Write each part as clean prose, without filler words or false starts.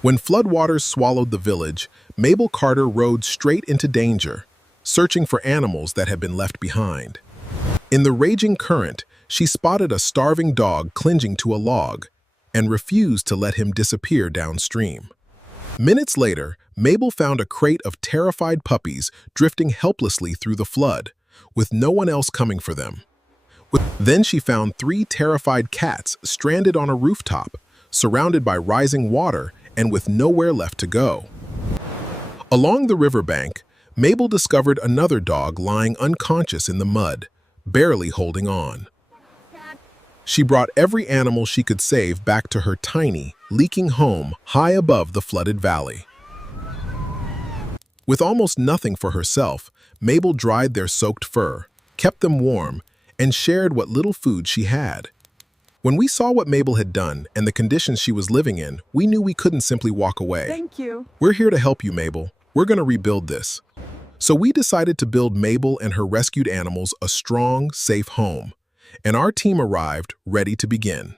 When floodwaters swallowed the village, Mabel Carter rode straight into danger, searching for animals that had been left behind. In the raging current, she spotted a starving dog clinging to a log and refused to let him disappear downstream. Minutes later, Mabel found a crate of terrified puppies drifting helplessly through the flood, with no one else coming for them. Then she found 3 terrified cats stranded on a rooftop, surrounded by rising water and with nowhere left to go. Along the riverbank, Mabel discovered another dog lying unconscious in the mud, barely holding on. She brought every animal she could save back to her tiny, leaking home high above the flooded valley. With almost nothing for herself, Mabel dried their soaked fur, kept them warm, and shared what little food she had. When we saw what Mabel had done and the conditions she was living in, we knew we couldn't simply walk away. Thank you. We're here to help you, Mabel. We're going to rebuild this. So we decided to build Mabel and her rescued animals a strong, safe home. And our team arrived, ready to begin.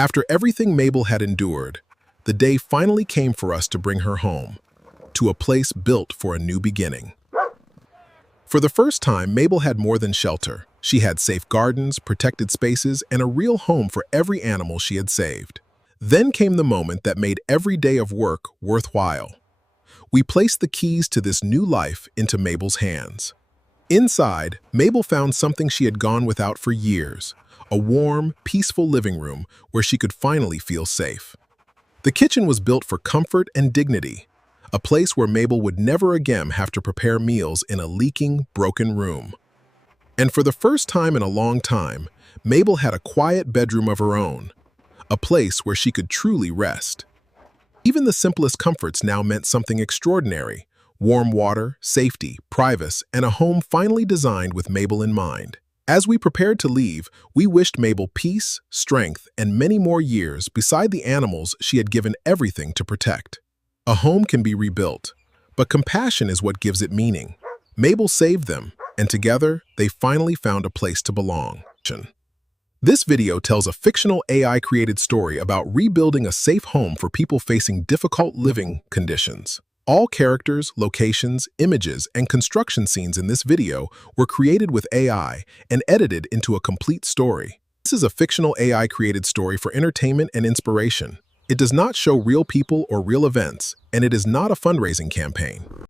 After everything Mabel had endured, the day finally came for us to bring her home, to a place built for a new beginning. For the first time, Mabel had more than shelter. She had safe gardens, protected spaces, and a real home for every animal she had saved. Then came the moment that made every day of work worthwhile. We placed the keys to this new life into Mabel's hands. Inside, Mabel found something she had gone without for years, a warm, peaceful living room where she could finally feel safe. The kitchen was built for comfort and dignity, a place where Mabel would never again have to prepare meals in a leaking, broken room. And for the first time in a long time, Mabel had a quiet bedroom of her own, a place where she could truly rest. Even the simplest comforts now meant something extraordinary: warm water, safety, privacy, and a home finally designed with Mabel in mind. As we prepared to leave, we wished Mabel peace, strength, and many more years beside the animals she had given everything to protect. A home can be rebuilt, but compassion is what gives it meaning. Mabel saved them, and together, they finally found a place to belong. This video tells a fictional AI-created story about rebuilding a safe home for people facing difficult living conditions. All characters, locations, images, and construction scenes in this video were created with AI and edited into a complete story. This is a fictional AI-created story for entertainment and inspiration. It does not show real people or real events, and it is not a fundraising campaign.